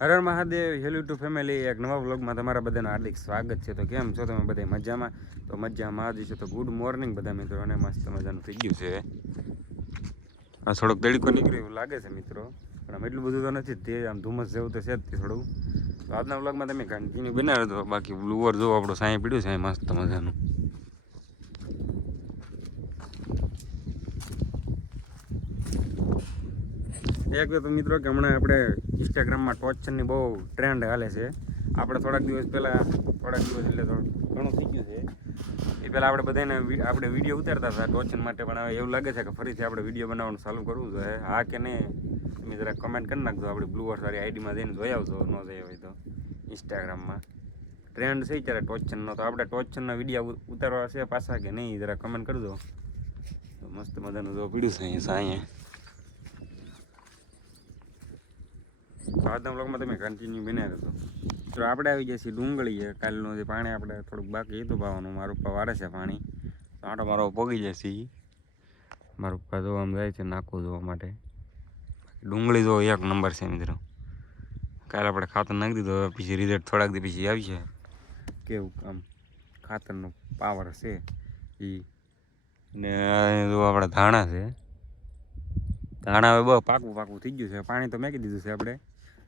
Har Har Mahadev. Hello two family, એક નવા વ્લોગમાં તમારા બધાનું હાર્દિક સ્વાગત છે. તો કેમ છો તમે બધા? મજામાં? તો મજામાં જ છે. તો ગુડ મોર્નિંગ બધા મિત્રોને. મસ્ત મજાનું થઈ ગયું છે. થોડોક તડકો નીકળ્યો એવું લાગે છે મિત્રો, પણ આમ એટલું બધું તો નથી. તે આમ ધુમ્મસ જેવું તો છે જ થોડું. તો આજના વ્લોગમાં તમે કન્ટિન્યુ બનાવ્યો હતો. બાકી બ્લુઅર જો આપણું સાંઈ પીડ્યું છે મસ્ત મજાનું. એક તો મિત્રો કે હમણાં આપણે ઇન્સ્ટાગ્રામમાં ટોર્ચરની બહુ ટ્રેન્ડ હાલે છે. આપણે થોડાક દિવસ પહેલાં એટલે ઘણું થઈ ગયું છે. એ પહેલાં આપણે બધાને આપણે વિડીયો ઉતારતા હતા ટોર્ચન માટે, પણ હવે એવું લાગે છે કે ફરીથી આપણે વિડીયો બનાવવાનું ચાલુ કરવું જોઈએ. હા કે નહીં તમે જરા કમેન્ટ કરી નાખજો. આપણી બ્લુઅર સારી આઈડીમાં જઈને જોઈ આવજો, ન જઈ હોય તો. ઇન્સ્ટાગ્રામમાં ટ્રેન્ડ છે ત્યારે ટોર્ચનનો, તો આપણે ટોર્ચનના વિડીયો ઉતારવા છે પાછા કે નહીં જરા કમેન્ટ કરજો. તો મસ્ત મજાનું જો પીડ્યું છે અહીંયા. તો આજના બ્લોગમાં તમે કન્ટિન્યુ બનાવી દો. તો આપણે આવી જઈએ છીએ ડુંગળીએ. કાલનું જે પાણી આપણે થોડુંક બાકી હતું પાવાનું, મારા પપ્પા વારે છે પાણી. તો આટો મારો પોગી જાય છે. મારા પપ્પા જોવામાં જાય છે નાખું જોવા માટે. ડુંગળી જો એક નંબર છે મિત્રો. કાલે આપણે ખાતર નાખી દીધું, પછી રિઝલ્ટ થોડાક દી પછી આવી છે. કેવું આમ ખાતરનો પાવર છે એ. ને જો આપણા ધાણા છે. ધાણા હવે બહુ પાકવું થઈ ગયું છે. પાણી તો મેકી દીધું છે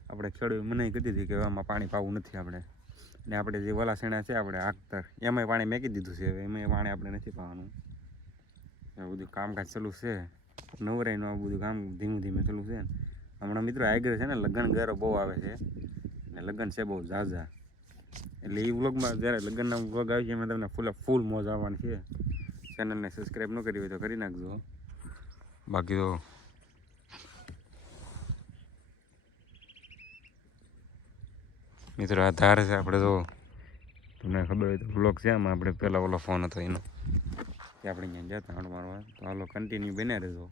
આપણે ખેડૂત મનાઈ કરી દીધી કે આમાં પાણી પાવું નથી આપણે. ને આપણે જે ઓલા શેણા છે આપણે આખતર, એમાંય પાણી મેકી દીધું છે. હવે એમાંય પાણી આપણે નથી પાવાનું. આ બધું કામકાજ ચાલુ છે. નવરાઈનું આ બધું કામ ધીમે ધીમે ચાલુ છે. હમણાં મિત્રો આગળ છે ને લગ્ન ગારો બહુ આવે છે, ને લગ્ન છે બહુ ઝાઝા. એટલે એ વ્લોગમાં જ્યારે લગ્નના વ્લોગ આવી છે એમાં તમને ફૂલ મોજ આવવાની છે. ચેનલને સબસ્ક્રાઈબ ન કરી હોય તો કરી નાખજો. બાકી તો મિત્રો આ ધાર છે આપણે, તો તમને ખબર હોય તો વ્લોગ છે આમાં આપણે પહેલાં ઓલો ફોન હતો એનો, કે આપણે અહીંયા જતા હાંડ મારવા. તો હાલો કન્ટિન્યુ બન્યા રહેજો.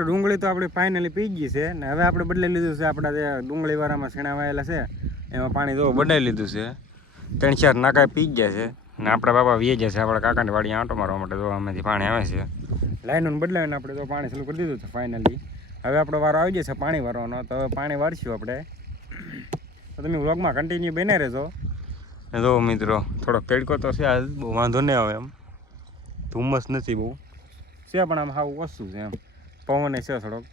ડુંગળી તો આપણે ફાઇનલી પી ગઈ છે. ને હવે આપણે બદલાઈ લીધું છે. આપણા જે ડુંગળીવાળામાં શેણા વાયેલા છે એમાં પાણી તો બદલાઈ લીધું છે. 3-4 નાકા પી ગયા છે. ને આપણા બાપા વીએ જાય છે આપણા કાકાની વાડી આંટો મારવા માટે. તો આમાંથી પાણી આવે છે. લાઈનોને બદલાવીને આપણે તો પાણી ચાલુ કરી દીધું છે ફાઇનલી. હવે આપણો વારો આવી જશે પાણી વારવાનો. તો હવે પાણી વારશું આપણે. તો તમે વ્લોગમાં કન્ટિન્યુ બને રહેજો. જો મિત્રો થોડોક તડકો તો છે આજ, બહુ વાંધો નહીં આવે એમ. ધુમ્મસ નથી બહુ છે, પણ આમ સાવ ઓછું છે એમ. પવન છે થોડોક.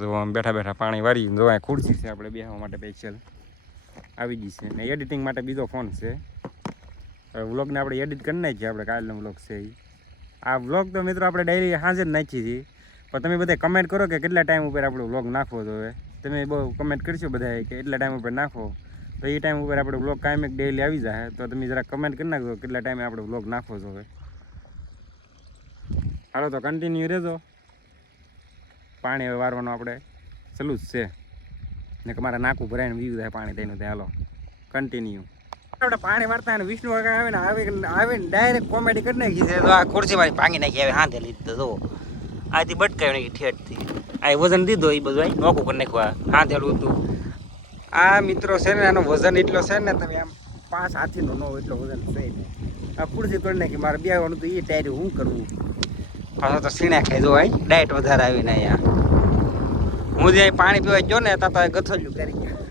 જો આમ બેઠા બેઠા પાણી વારી. જો આ ખુરશી છે આપણે બેસવા માટે સ્પેશિયલ આવી ગઈ છે. ને એડિટિંગ માટે બીજો ફોન છે. હવે વ્લોગને આપણે એડિટ કરી નાખીએ. આપણે કાલનો વ્લોગ છે એ. આ વ્લોગ તો મિત્રો આપણે ડેઈલી સાંજે જ નાખીએ છીએ. પણ તમે બધા કમેન્ટ કરો કે કેટલા ટાઈમ ઉપર આપણો વ્લોગ નાખવો તો. હવે તમે બહુ કમેન્ટ કરશો બધા કે એટલા ટાઈમ ઉપર નાખો, તો એ ટાઈમ ઉપર આપણે વ્લોગ કાયમ એક ડેઈલી આવી જાય. તો તમે જરા કમેન્ટ કરી નાખજો કેટલા ટાઈમે આપણે વ્લોગ નાખવો તો. હવે હાલો તો કન્ટિન્યુ રહેજો. પાણી હવે વારવાનું આપણે ચાલુ જ છે. ને કે મારે નાખું ભરાઈને વીવું થાય પાણી તેનું ત્યાં. હાલો કન્ટિન્યુ. આપણે પાણી વારતા ને વિષ્ણુ વગર આવીને ડાયરેક્ટ કોમેડી કરી નાખી છે. તો આ ખુરશી મારી ભાંગી નાખી. હવે હાથે લીધો તો આથી બટકાવી નાખી ઠેઠથી. આ વજન દીધો એ બધું અહીં નોખું કરી નાખવા હાથેલું હતું. આ મિત્રો છે ને આનો વજન એટલો છે ને, તમે આમ 5 હાથીનો ન હોય એટલો વજન છે ને. આ ખુરશી તોડી નાખી. મારે બેવાનું તો એ ટાયરું શું કરવું. પાછો તો સીણા ખાઈ જો અહીં ડાયટ વધારે આવીને અહીંયા. હું જે પાણી પીવા ગયો ને તા તો ગથોલ્યું કરી ગયા.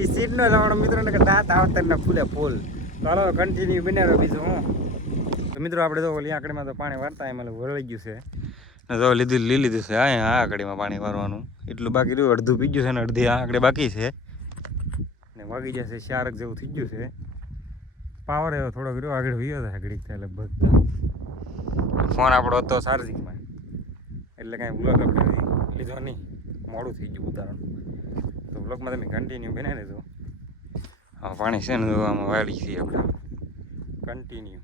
એ સીટનો જવાનો મિત્રોને કે દાંત આવતરના ફૂલે ફૂલ. ચાલો કન્ટિન્યુ બનાવ્યો બીજું હું. તો મિત્રો આપણે તો ઓલી આંકડીમાં તો પાણી વારતા એમાં વરળી ગયું છે. ને તો લીધું છે આ આંકડીમાં પાણી વારવાનું એટલું બાકી રહ્યું. અડધું પી ગયું છે ને અડધી આંકડી બાકી છે. ને વાગી જશે 4 જેવું થઈ ગયું છે. પાવર એવો થોડોક રહ્યો આગળ વયો થાય ઘડીક થાય લગભગ. ફોન આપણો હતો ચાર્જિંગમાં એટલે કાંઈ વ્લોગ આપણે લીધો નહીં. મોડું થઈ ગયું ઉતારવાનું. તો વ્લોગમાં તમે કન્ટિન્યુ બનાવી દેજો. હા પાણી છે ને આમાં વાળી છીએ આપણે કન્ટિન્યુ.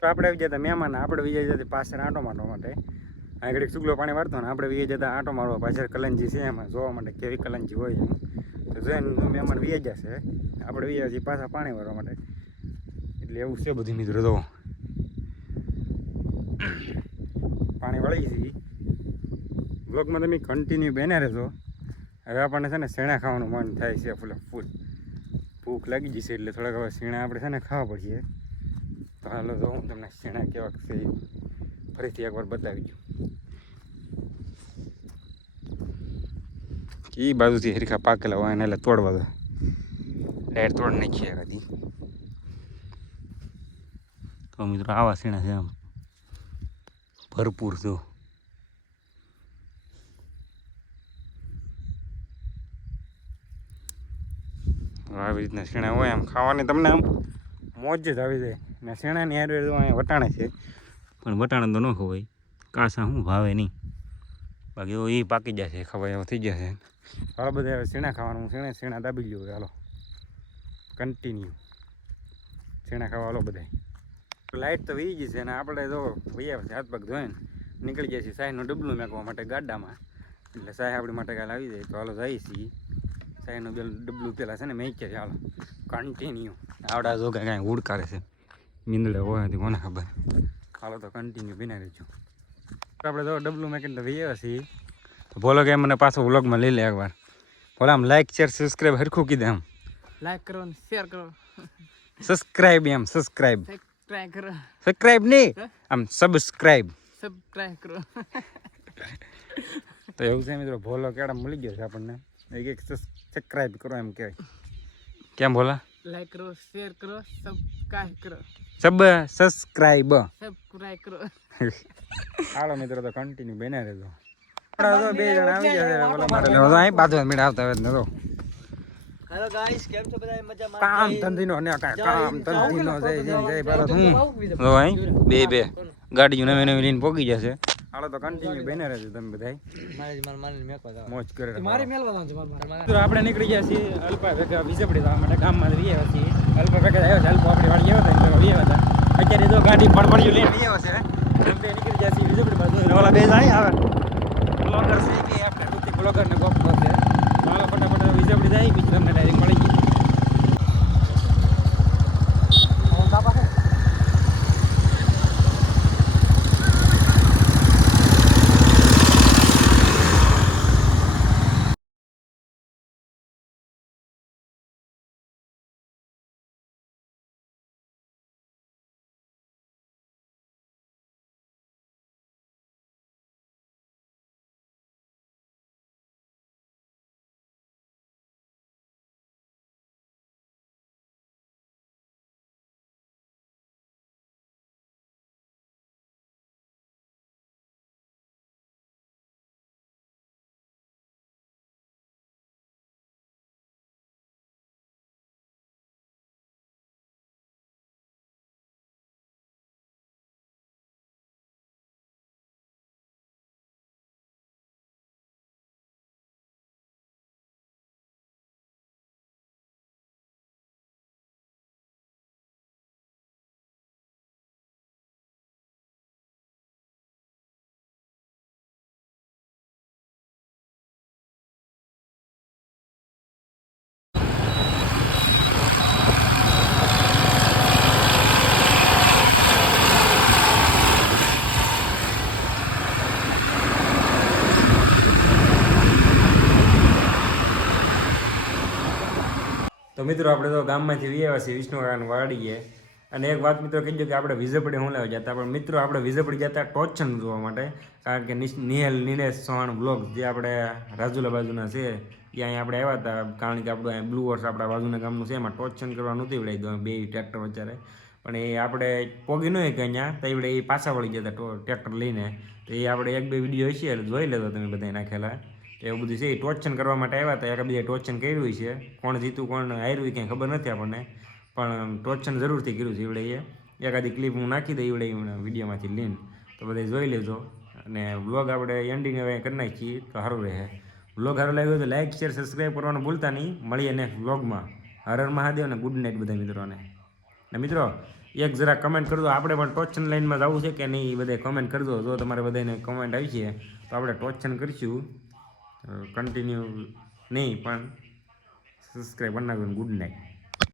તો આપણે આવી જતા મહેમાન આપણે વિજય જતા પાછળ આંટો મારવા માટે આ ઘડીક સુગલો પાણી વાળતો ને આપણે વિજય જતા આંટો મારવા પાછળ કલંજી છે એમાં જોવા માટે કેવી કલંજી હોય એમ તો જોઈને મહેમાન વિજય જશે આપણે વિજય છીએ પાછા પાણી વાળવા માટે એટલે એવું છે બધું મિત્રો તો પાણી વળી છીએ બ્લોગમાં તમે કન્ટિન્યુ બેના રહેજો હવે આપણને છે ને શેણા ખાવાનું મન થાય છે ફૂલ ભૂખ લાગી જશે એટલે થોડાક હવે શેણા આપણે છે ને ખાવા પડશે તો હાલો તો હું તમને શેણા કેવા છે ફરીથી એકવાર બતાવી દઉં એ બાજુથી હરખા પાકેલા હોય એને એટલે તોડવા દો ડાયર તોડ નાખીએ કદી તો મિત્રો આવા શેણા છે આમ ભરપૂર જો આવી રીતના શેણા હોય આમ ખાવાની તમને આમ મોજ જ આવી જાય ને શેણાની હારે તો અહીંયા વટાણે છે પણ વટાણે તો ન ખવાય કાસા શું ભાવે નહીં બાકી તો એ પાકી જશે ખવાય એવો થઈ જશે હાલો બધા હવે શેણા ખાવાનું શેણા દાબી લ્યો હાલો કન્ટિન્યુ શેણા ખાવા હાલો બધા લાઇટ તો વી ગઈ છે અને આપણે જો વૈયા હાથ પગ ધોઈને નીકળી જાય છે સાહેબનું ડબલું મેકવા માટે ગાડામાં એટલે સાહેબ આપણી માટે કાલે આવી જાય તો હાલો જઈએ છીએ સાહેબનું ડબલું પેલા છે ને મેં છે હાલો કન્ટિન્યુ આવડા જો કાંઈ ઉડકારે છે મીંદડા હોય કોને ખબર હાલો તો કન્ટિન્યુ બિના રહેજો આપણે જો ડબલું મેં કીધું વૈયા છીએ તો બોલો કે મને પાછો વ્લોગમાં લઈ લે એકવાર બોલો આમ લાઈક શેર સબસ્ક્રાઈબ હરખું કીધે આમ લાઈક કરો ને શેર કરો સબસ્ક્રાઈબ એમ સબસ્ક્રાઈબ ટ્રાય કરો સબસ્ક્રાઈબ નહીં આમ સબસ્ક્રાઈબ કરો તો એવું છે મિત્રો ભોલો કેળા મળી ગયો છે આપણને એક સબસ્ક્રાઈબ કરો એમ કહેવાય કેમ ભોલા લાઈક કરો શેર કરો સબસ્ક્રાઇબ કરો સબસ્ક્રાઈબ કરો હાલો મિત્રો તો કન્ટિન્યુ બને રહેજો બે જણા આવી જશે બાજુ મીડ આવતા હોય ને તો હેલો ગાઈસ કેમ છો બધા મજામાં કામ ધંધીનો ને કામ ધંધીનો જય ભારત હું તો અહીં બે ગાડીઓ નવી નવી લઈને પોગી જશે હાલો તો કન્ટિન્યુ બને રહેજો તમે બધા મોજ કરે આપણે નીકળી ગયા છીએ અલ્પા ભેગા વિજપડી થવા માટે ગામમાં જઈએ છીએ અલ્પા ભેગા આવ્યો છે અલ્પા આપણી વાળી આવ્યો હતા અત્યારે તો ગાડી પડપડિયું લઈને આવ્યો છે નીકળી ગયા છીએ વિજપડી બાજુ ઓલા બે જાય આવે બ્લોગર છે કે આપણે બ્લોગર ને ગોપ છે ચાલો ફટાફટ વિજપડી જાય બીજું તમને ડાયરેક્ટ મળી ગઈ તો મિત્રો આપણે તો ગામમાંથી આવ્યા છીએ વિષ્ણુ કાકાની વાડીએ અને એક વાત મિત્રો કહીજો કે આપણે વિજયપડી હું લેવા જતા પણ મિત્રો આપણે વિજયપડી જતા ટોચન જોવા માટે કારણ કે નિહેલ નિલેશ ચૌહાણ બ્લોગ જે આપણે રાજુલા બાજુના છે ત્યાં આપણે આવ્યા હતા કારણ કે આપણું અહીંયા બ્લુ વર્સ આપણા બાજુના ગામનું છે એમાં ટોચન કરવા નહોતી વળાઈ દો બે ટ્રેક્ટર વચ્ચે પણ એ આપણે પોગી ન કે અહીંયા તો એવડે એ પાછા વળી જતા ટ્રેક્ટર લઈને તો એ આપણે એક બે વિડીયો હશે એટલે જોઈ લેતો તમે બધા નાખેલા એવું બધું છે એ ટોચન કરવા માટે આવ્યા હતા એક બીજા ટોચન કર્યું છે કોણ જીતું કોણ હાર્યું ક્યાંય ખબર નથી આપણને પણ ટોચન જરૂરથી કર્યું છે એવડે એકાદી ક્લિપ હું નાખી દઈ એવડે વિડીયોમાંથી લીન તો બધા જોઈ લેજો અને વ્લોગ આપણે એન્ડિંગ હવે કરી નાખીએ તો સારું રહે વ્લોગ સારો લાગ્યો તો લાઈક શેર સબસ્ક્રાઈબ કરવાનું ભૂલતા નહીં મળીએ નેક્સ્ટ વ્લોગમાં હર હર મહાદેવ અને ગુડ નાઇટ બધા મિત્રોને ને મિત્રો એક જરા કમેન્ટ કરજો. આપણે પણ ટોચન લાઈનમાં જવું છે કે નહીં, એ બધા કમેન્ટ કરજો. જો તમારે બધાને કમેન્ટ આવી છે તો આપણે ટોચન કરીશું. કન્ટિન્યુ નહીં પણ સબસ્ક્રાઈબ કરી નાખજો. Good night.